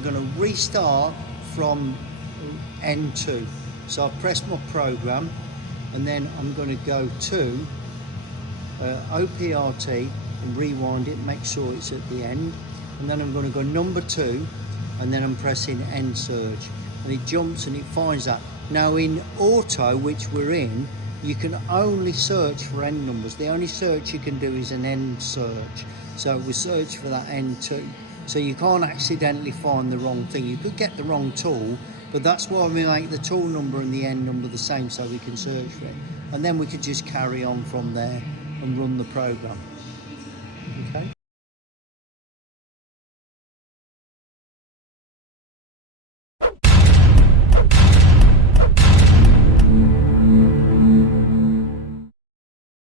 we're going to restart from N2. So I'll press my program, and then I'm going to go to OPRT and rewind it, make sure it's at the end, and then I'm going to go number 2, and then I'm pressing N search, and it jumps and it finds that. Now in auto, which we're in, you can only search for N numbers. The only search you can do is an N search. So we search for that N2. So you can't accidentally find the wrong thing. You could get the wrong tool, but that's why we make the tool number and the N number the same, so we can search for it. And then we could just carry on from there and run the program.